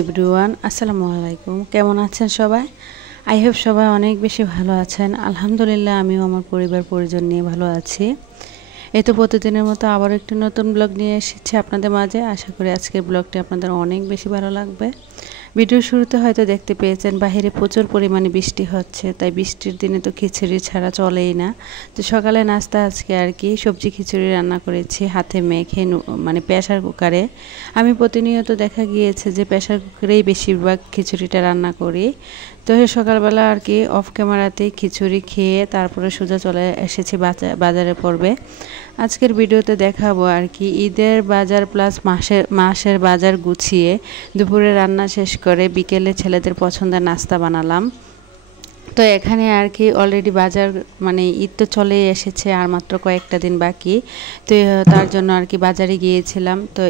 Everyone, আসসালামু আলাইকুম। কেমন আছেন সবাই? আই হোপ সবাই অনেক বেশি ভালো আছেন। আলহামদুলিল্লাহ, আমিও আমার পরিবার পরিজন নিয়ে ভালো আছি। এই তো প্রতিদিনের মতো আবার একটি নতুন ব্লগ নিয়ে এসেছি আপনাদের মাঝে। আশা করি আজকের ব্লগটি আপনাদের অনেক বেশি ভালো লাগবে। ভিডিওর শুরুতে হয়তো দেখতে পেয়েছেন বাহিরে প্রচুর পরিমাণে বৃষ্টি হচ্ছে, তাই বৃষ্টির দিনে তো খিচুড়ি ছাড়া চলেই না। তো সকালে নাস্তা আজকে আর কি সবজি খিচুড়ি রান্না করেছি হাতে মেখে, মানে প্রেসার কুকারে। আমি প্রতিনিয়ত দেখা গিয়েছে যে প্রেসার কুকারেই বেশিরভাগ খিচুড়িটা রান্না করি। তো সকালবেলা আর কি অফ ক্যামেরাতেই খিচুড়ি খেয়ে তারপরে সোজা চলে এসেছি বাজারে পড়বে। আজকের ভিডিওতে দেখাবো আর কি ঈদের বাজার প্লাস মাসের বাজার গুছিয়ে দুপুরে রান্না শেষ করে বিকেলে ছেলেদের পছন্দের নাস্তা বানালাম। তো এখানে আর কি অলরেডি বাজার মানে ঈদ তো চলে এসেছে, আর মাত্র কয়েকটা দিন বাকি। তো তার জন্য আর কি বাজারে গিয়েছিলাম। তো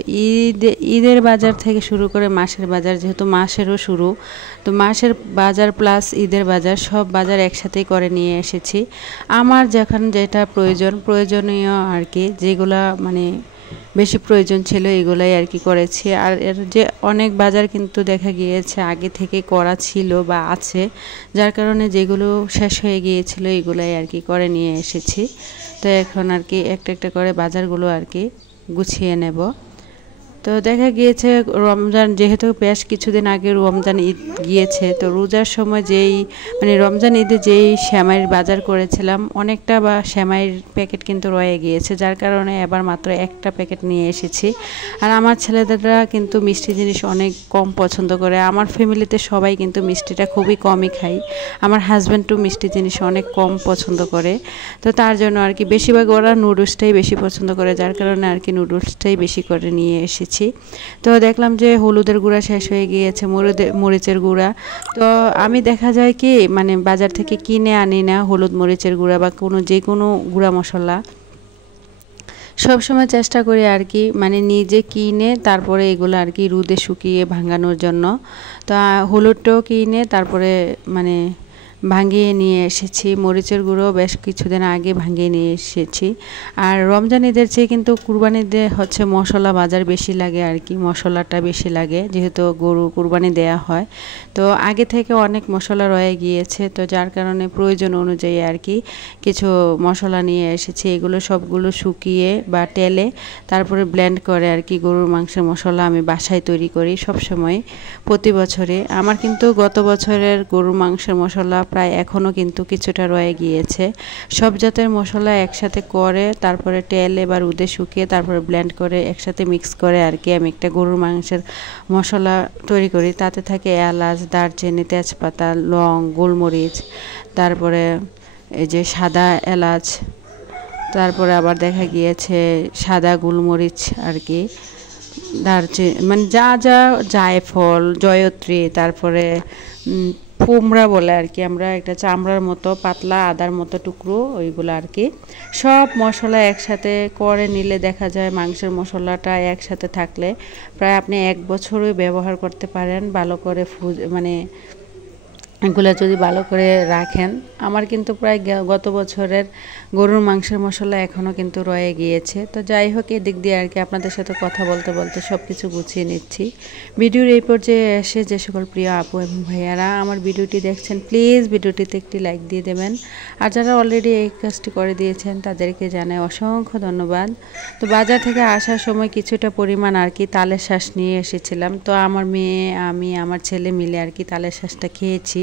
ঈদের বাজার থেকে শুরু করে মাসের বাজার, যেহেতু মাসেরও শুরু, তো মাসের বাজার প্লাস ঈদের বাজার সব বাজার একসাথেই করে নিয়ে এসেছি। আমার যখন যেটা প্রয়োজনীয় আর কি, যেগুলা মানে বেশি প্রয়োজন ছিল এগুলাই আর কি করেছি। আর এর যে অনেক বাজার কিন্তু দেখা গিয়েছে আগে থেকে করা ছিল বা আছে, যার কারণে যেগুলো শেষ হয়ে গিয়েছিল এগুলাই আর কি করে নিয়ে এসেছি। তো এখন আর কি একটা একটা করে বাজারগুলো আর কি গুছিয়ে নেব। তো দেখা গিয়েছে রমজান, যেহেতু বেশ কিছুদিন আগে রমজান ঈদ গিয়েছে, তো রোজার সময় যেই মানে রমজান ঈদে যেই সেমাইয়ের বাজার করেছিলাম অনেকটা বা সেমাইয়ের প্যাকেট কিন্তু রয়ে গিয়েছে, যার কারণে এবার মাত্র একটা প্যাকেট নিয়ে এসেছি। আর আমার ছেলেদেররা কিন্তু মিষ্টি জিনিস অনেক কম পছন্দ করে। আমার ফ্যামিলিতে সবাই কিন্তু মিষ্টিটা খুবই কমই খাই। আমার হাজব্যান্ডও মিষ্টি জিনিস অনেক কম পছন্দ করে। তো তার জন্য আর কি বেশিরভাগ ওরা নুডলসটাই বেশি পছন্দ করে, যার কারণে আর কি নুডলসটাই বেশি করে নিয়ে এসেছি। তো দেখলাম যে হলুদের গুঁড়া শেষ হয়ে গিয়েছে, মরিচের গুঁড়া। তো আমি দেখা যায় কি মানে বাজার থেকে কিনে আনি না হলুদ মরিচের গুঁড়া বা যে কোনো গুঁড়া মশলা। সবসময় চেষ্টা করি আর কি মানে নিজে কিনে তারপরে এগুলো আর কি রোদে শুকিয়ে ভাঙানোর জন্য। তো হলুদটাও কিনে তারপরে মানে ভাঙিয়ে নিয়ে এসেছি। মরিচের গুঁড়ো বেশ কিছুদিন আগে ভাঙিয়ে নিয়ে এসেছি। আর রমজান ঈদের চেয়ে কিন্তু কুরবানি ঈদে হচ্ছে মশলা বাজার বেশি লাগে আর কি, মশলাটা বেশি লাগে যেহেতু গরু কুরবানি দেয়া হয়। তো আগে থেকে অনেক মশলা রয়ে গিয়েছে, তো যার কারণে প্রয়োজন অনুযায়ী আর কি কিছু মশলা নিয়ে এসেছি। এগুলো সবগুলো শুকিয়ে বা তেলে তারপরে ব্লেন্ড করে আর কি গরুর মাংসের মশলা আমি বাসায় তৈরি করি সব সময় প্রতি বছরে। আমার কিন্তু গত বছরের গরুর মাংসের মশলা প্রায় এখনও কিন্তু কিছুটা রয়ে গিয়েছে। সব জাতের মশলা একসাথে করে তারপরে তেলে বা রোদে শুকিয়ে তারপরে ব্লেন্ড করে একসাথে মিক্স করে আর কি আমি একটা গরুর মাংসের মশলা তৈরি করি। তাতে থাকে এলাচ, দারচিনি, তেজপাতা, লং, গোলমরিচ, তারপরে এই যে সাদা এলাচ, তারপরে আবার দেখা গিয়েছে সাদা গোলমরিচ আর কি, দারচিনি মানে যা যা জায়ফল, জয়ত্রী, তারপরে কুমড়া বলে আর কি আমরা, একটা চামড়ার মতো পাতলা আদার মতো টুকরো, ওইগুলো আর কি সব মশলা একসাথে করে নিলে দেখা যায় মাংসের মশলাটা একসাথে থাকলে প্রায় আপনি 1 বছরই ব্যবহার করতে পারেন ভালো করে মানে এগুলো যদি ভালো করে রাখেন। আমার কিন্তু প্রায় গত বছরের গরুর মাংসের মশলা এখনও কিন্তু রয়ে গিয়েছে। তো যাই হোক, এদিক দিয়ে আর কি আপনাদের সাথে কথা বলতে বলতে সব কিছু গুছিয়ে নিচ্ছি। ভিডিওর এই পর্যায়ে এসে যে সকল প্রিয় আপু এবং ভাইয়ারা আমার ভিডিওটি দেখছেন, প্লিজ ভিডিওটিতে একটি লাইক দিয়ে দেবেন। আর যারা অলরেডি এই কাজটি করে দিয়েছেন তাদেরকে জানাই অসংখ্য ধন্যবাদ। তো বাজার থেকে আসার সময় কিছুটা পরিমাণ আর কি তালের শ্বাস নিয়ে এসেছিলাম। তো আমার মেয়ে, আমি, আমার ছেলে মিলে আর কি তালের শ্বাসটা খেয়েছি।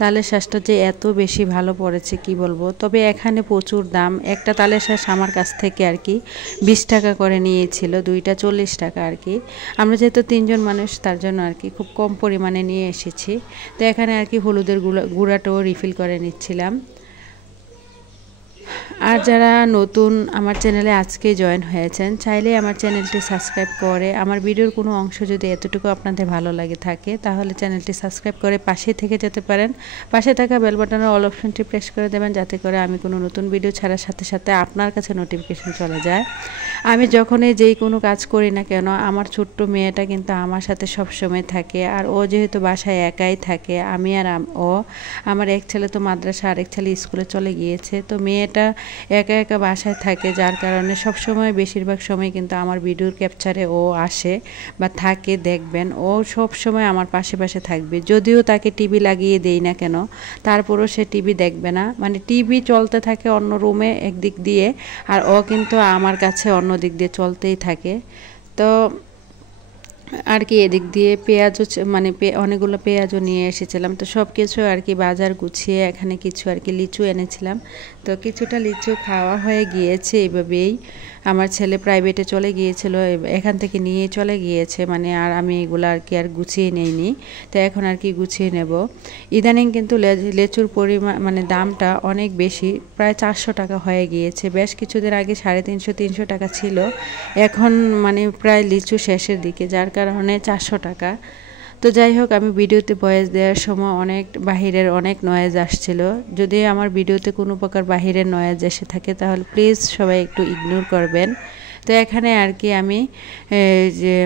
তালের শ্বাসটা যে এত বেশি ভালো পড়েছে কি বলবো। তবে এখানে প্রচুর দাম। একটা তালের শ্বাস আমার কাছ থেকে আর কি 20 টাকা করে নিয়েছিল, দুইটা 40 টাকা আর কি। আমরা যেহেতু 3 জন মানুষ তার জন্য আর কি খুব কম পরিমাণে নিয়ে এসেছি। তো এখানে আর কি হলুদের গুঁড়াটাও রিফিল করে নিচ্ছিলাম। আর যারা নতুন আমার চ্যানেলে আজকে জয়েন হয়েছেন, চাইলে আমার চ্যানেলটি সাবস্ক্রাইব করে আমার ভিডিওর কোনো অংশ যদি এতটুকু আপনাদের ভালো লাগে থাকে তাহলে চ্যানেলটি সাবস্ক্রাইব করে পাশে থেকে যেতে পারেন। পাশে থাকা বেল বাটনের অল অপশনটি প্রেস করে দেবেন, যাতে করে আমি কোনো নতুন ভিডিও ছাড়ার সাথে সাথে আপনার কাছে নোটিফিকেশন চলে যায়। আমি যখনই যেই কোনো কাজ করি না কেন আমার ছোট্ট মেয়েটা কিন্তু আমার সাথে সব সময় থাকে। আর ও যেহেতু বাসায় একাই থাকে, আমি আর ও, আমার এক ছেলে তো মাদ্রাসা, আরেক ছেলে স্কুলে চলে গিয়েছে। তো মেয়েটা একা একা বাসায় থাকে, যার কারণে সবসময় বেশিরভাগ সময় কিন্তু আমার ভিডিওর ক্যাপচারে ও আসে বা থাকে। দেখবেন ও সব সময় আমার পাশে পাশে থাকবে, যদিও তাকে টিভি লাগিয়ে দেই না কেন তারপরও সে টিভি দেখবে না, মানে টিভি চলতে থাকে অন্য রুমে একদিক দিয়ে আর ও কিন্তু আমার কাছে অন্য দিক দিয়ে চলতেই থাকে। তো আর কি এদিক দিয়ে পেঁয়াজও মানে অনেকগুলো পেঁয়াজও নিয়ে এসেছিলাম। তো সব কিছু আর কি বাজার গুছিয়ে এখানে কিছু আর কি লিচু এনেছিলাম। তো কিছুটা লিচু খাওয়া হয়ে গিয়েছে। এইভাবেই আমার ছেলে প্রাইভেটে চলে গিয়েছিল, এখান থেকে নিয়ে চলে গিয়েছে, মানে আর আমি এগুলো আর কি আর গুছিয়ে নেইনি। তো এখন আর কি গুছিয়ে নেব। ইদানিং কিন্তু লেচুর পরিমাণ মানে দামটা অনেক বেশি, প্রায় 400 টাকা হয়ে গিয়েছে। বেশ কিছুদিন আগে 350-300 টাকা ছিল, এখন মানে প্রায় লিচু শেষের দিকে, যার কারণে 400 টাকা। তো যাই হোক, আমি ভিডিওতে ভয়েস দেওয়ার সময় অনেক বাহিরের অনেক নয়েজ আসছিল। যদি আমার ভিডিওতে কোনো প্রকার বাহিরের নয়েজ এসে থাকে তাহলে প্লিজ সবাই একটু ইগনোর করবেন। তো এখানে আর কি আমি যে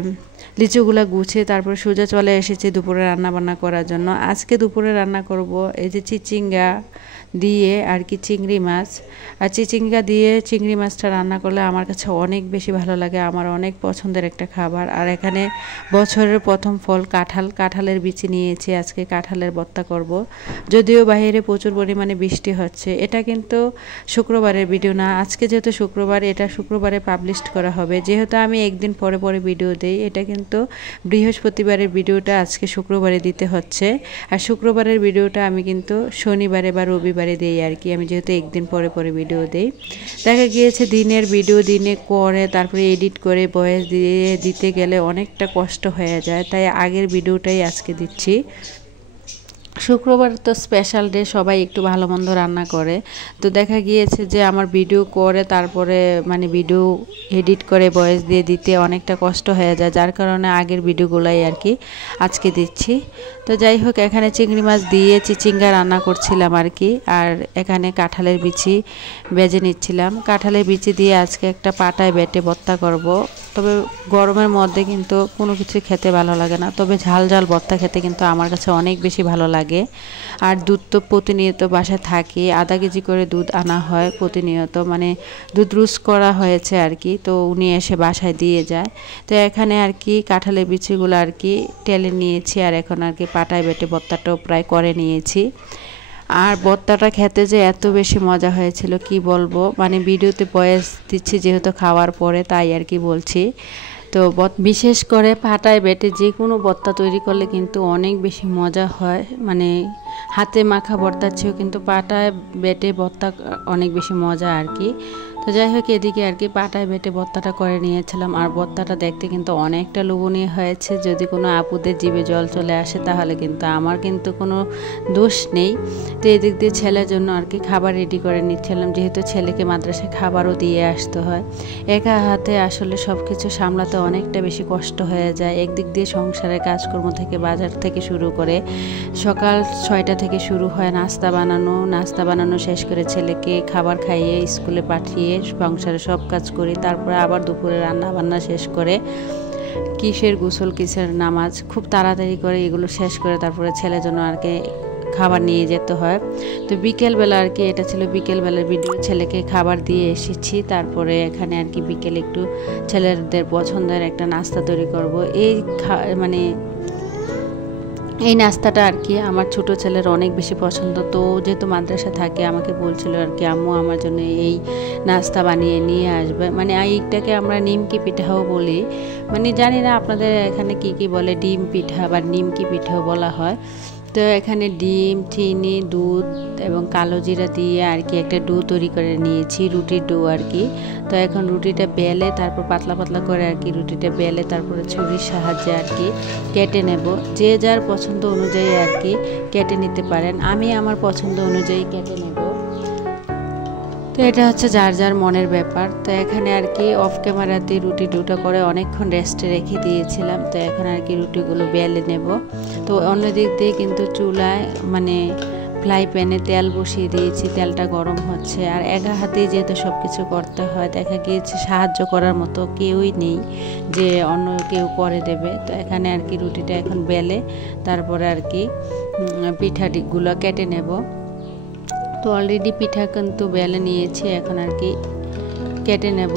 লিচুগুলো গুছিয়ে তারপর সোজা চলে এসেছি দুপুরে রান্না বান্না করার জন্য। আজকে দুপুরে রান্না করব এই যে চিচিঙ্গা দিয়ে আর কি চিংড়ি মাছ। আর চিচিঙ্গা দিয়ে চিংড়ি মাছটা রান্না করলে আমার কাছে অনেক বেশি ভালো লাগে, আমার অনেক পছন্দের একটা খাবার। আর এখানে বছরের প্রথম ফল কাঁঠালের বিচি নিয়েছি, আজকে কাঁঠালের ভর্তা করব। যদিও বাইরে প্রচুর পরিমাণে বৃষ্টি হচ্ছে। এটা কিন্তু শুক্রবারের ভিডিও না, আজকে যেহেতু শুক্রবার এটা শুক্রবারে পাবলিশ করা হবে, যেহেতু আমি একদিন পরে পরে ভিডিও দিই। এটা কিন্তু বৃহস্পতিবারের ভিডিওটা আজকে শুক্রবারে দিতে হচ্ছে, আর শুক্রবারের ভিডিওটা আমি কিন্তু শনিবারে বা রবিবারে দিই আর কি, আমি যেহেতু একদিন পরে পরে ভিডিও দিই। দেখা গিয়েছে দিনের ভিডিও দিনে করে তারপরে এডিট করে ভয়েস দিয়ে দিতে গেলে অনেকটা কষ্ট হয়ে যায়, তাই আগের ভিডিওটাই আজকে দিচ্ছি। শুক্রবার তো স্পেশাল ডে, সবাই একটু ভালো মন্দ রান্না করে। তো দেখা গিয়েছে যে আমার ভিডিও করে তারপরে মানে ভিডিও এডিট করে ভয়েস দিয়ে দিতে অনেকটা কষ্ট হয়ে যায়, যার কারণে আগের ভিডিওগুলাই আর কি আজকে দিচ্ছি। তো যাই হোক, এখানে চিংড়ি মাছ দিয়ে চিচিঙ্গা রান্না করছিলাম আর কি, আর এখানে কাঁঠালের বিচি বেজে নিচ্ছিলাম। কাঁঠালের বিচি দিয়ে আজকে একটা পাটায় বেটে ভর্তা করব। তবে গরমের মধ্যে কিন্তু কোনো কিছু খেতে ভালো লাগে না, তবে ঝাল ঝাল ভর্তা খেতে কিন্তু আমার কাছে অনেক বেশি ভালো লাগে। আর দুধ তো প্রতিনিয়ত বাসায় থাকে, আধা কেজি করে দুধ আনা হয় প্রতিনিয়ত, মানে দুধ রুজ করা হয়েছে আর কি, তো উনি এসে বাসায় দিয়ে যায়। তো এখানে আর কি কাঁঠালের বিচিগুলো আর কি টেলে নিয়েছি, আর এখন আর কি পাটায় বেটে ভর্তাটাও প্রায় করে নিয়েছি। আর ভর্তাটা খেতে যে এত বেশি মজা হয়েছিল কি বলবো, মানে ভিডিওতে ভয়েস দিচ্ছি যেহেতু খাওয়ার পরে, তাই আর কি বলছি। তো বিশেষ করে পাটায় বেটে যে কোনো ভর্তা তৈরি করলে কিন্তু অনেক বেশি মজা হয়, মানে হাতে মাখা ভর্তার চেয়েও কিন্তু পাটায় বেটে ভর্তা অনেক বেশি মজা আর কি। তো যাই হোক, এদিকে আর কি পাটায় বেটে ভর্তাটা করে নিয়েছিলাম, আর ভর্তাটা দেখতে কিন্তু অনেকটা লোভনীয় হয়েছে। যদি কোনো আপুদের জিভে জল চলে আসে তাহলে কিন্তু আমার কিন্তু কোনো দোষ নেই। তো এদিক দিয়ে ছেলের জন্য আর কি খাবার রেডি করে নিচ্ছিলাম, যেহেতু ছেলেকে মাদ্রাসায় খাবারও দিয়ে আসতে হয়। একা হাতে আসলে সব কিছু সামলাতে অনেকটা বেশি কষ্ট হয়ে যায়। একদিক দিয়ে সংসারের কাজকর্ম থেকে বাজার থেকে শুরু করে সকাল 6টা থেকে শুরু হয় নাস্তা বানানো শেষ করে ছেলেকে খাবার খাইয়ে স্কুলে পাঠিয়ে সংসারে সব কাজ করি, তারপরে আবার দুপুরে রান্না বান্না শেষ করে কিসের গোসল কিসের নামাজ খুব তাড়াতাড়ি করে এগুলো শেষ করে তারপরে ছেলের জন্য আর কি খাবার নিয়ে যেতে হয়। তো বিকেলবেলা আর কি এটা ছিল বিকেলবেলার ভিডিও, ছেলেকে খাবার দিয়ে এসেছি। তারপরে এখানে আর কি বিকেলে একটু ছেলেদের পছন্দের একটা নাস্তা তৈরি করব। মানে এই নাস্তাটা আর কি আমার ছোট ছেলের অনেক বেশি পছন্দ। তো যেহেতু মাদ্রাসা থাকে আমাকে বলছিল আর কি আম্মু আমার জন্য এই নাস্তা বানিয়ে নিয়ে আসবে, মানে এইটাকে আমরা নিমকি পিঠাও বলি, মানে জানি না আপনাদের এখানে কি কি বলে, ডিম পিঠা বা নিমকি পিঠাও বলা হয়। তো এখানে ডিম, চিনি, দুধ এবং কালো জিরা দিয়ে আর কি একটা ডো তৈরি করে নিয়েছি, রুটির ডো আর কি। তো এখন রুটিটা বেলে তারপর পাতলা পাতলা করে আর কি রুটিটা বেলে তারপরে ছুরির সাহায্যে আর কি কেটে নেব। যে যার পছন্দ অনুযায়ী আর কি কেটে নিতে পারেন, আমি আমার পছন্দ অনুযায়ী কেটে নেব। তো এটা হচ্ছে যার যার মনের ব্যাপার। তো এখানে আর কি অফ ক্যামেরাতে রুটি ডুটা করে অনেকক্ষণ রেস্টে রেখে দিয়েছিলাম। তো এখন আর কি রুটিগুলো বেলে নেব। তো অন্যদিক দিয়ে কিন্তু চুলায় মানে ফ্রাই প্যানে তেল বসিয়ে দিয়েছি, তেলটা গরম হচ্ছে। আর একা হাতেই যেহেতু সব কিছু করতে হয়, দেখা গিয়েছে সাহায্য করার মতো কেউই নেই যে অন্য কেউ করে দেবে। তো এখানে আর কি রুটিটা এখন বেলে তারপরে আর কি পিঠাগুলো কেটে নেব। তো অলরেডি পিঠা কিন্তু বেলে নিয়েছি, এখন আর কি কেটে নেব।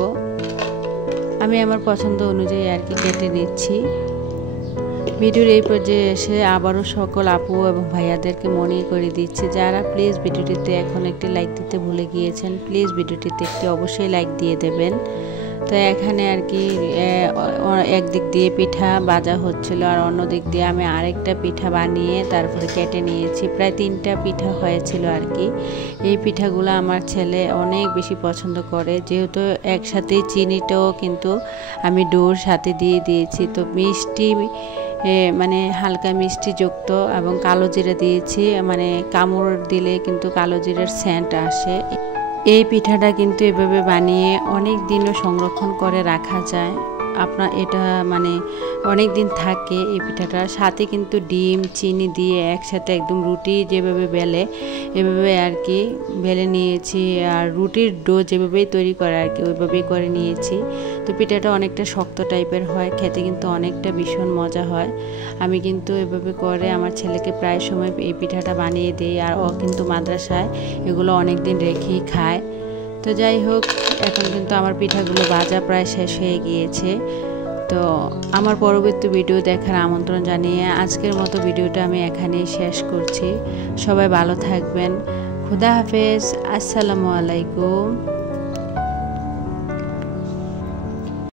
আমি আমার পছন্দ অনুযায়ী আর কি কেটে নিচ্ছি। ভিডিওর এই পর্যায়ে এসে আবারও সকল আপু এবং ভাইয়াদেরকে মনে করে দিচ্ছি, যারা প্লিজ ভিডিওটিতে এখন একটি লাইক দিতে ভুলে গিয়েছেন, প্লিজ ভিডিওটিতে একটি অবশ্যই লাইক দিয়ে দেবেন। তো এখানে আর কি একদিক দিয়ে পিঠা ভাজা হচ্ছিল, আর অন্য দিক দিয়ে আমি আরেকটা পিঠা বানিয়ে তারপরে কেটে নিয়েছি। প্রায় 3টা পিঠা হয়েছিল আর কি। এই পিঠাগুলো আমার ছেলে অনেক বেশি পছন্দ করে, যেহেতু একসাথে চিনিটাও কিন্তু আমি ডোর সাথে দিয়ে দিয়েছি। তো মিষ্টি মানে হালকা মিষ্টি যুক্ত এবং কালো জিরা দিয়েছি, মানে কামড় দিলে কিন্তু কালো জিরার সেন্ট আসে। এই পিঠাটা কিন্তু এভাবে বানিয়ে অনেক দিনও সংরক্ষণ করে রাখা যায়। আপনার এটা মানে অনেক দিন থাকে এই পিঠাটার সাথে, কিন্তু ডিম চিনি দিয়ে একসাথে একদম রুটি যেভাবে বেলে এভাবে আর কি বেলে নিয়েছি, আর রুটির ডো যেভাবেই তৈরি করে আর কি ওইভাবেই করে নিয়েছি। তো পিঠাটা অনেকটা শক্ত টাইপের হয়, খেতে কিন্তু অনেকটা ভীষণ মজা হয়। আমি কিন্তু এভাবে করে আমার ছেলেকে প্রায় সময় এই পিঠাটা বানিয়ে দিই, আর ও কিন্তু মাদ্রাসায় এগুলো অনেক দিন রেখেই খায়। তো যাই হোক, এখন কিন্তু আমার পিঠাগুলো ভাজা প্রায় শেষ হয়ে গিয়েছে। তো আমার পরবর্তী ভিডিও দেখার আমন্ত্রণ জানিয়ে আজকের মতো ভিডিওটা আমি এখানেই শেষ করছি। সবাই ভালো থাকবেন। খুদা হাফেজ। আসসালামু আলাইকুম।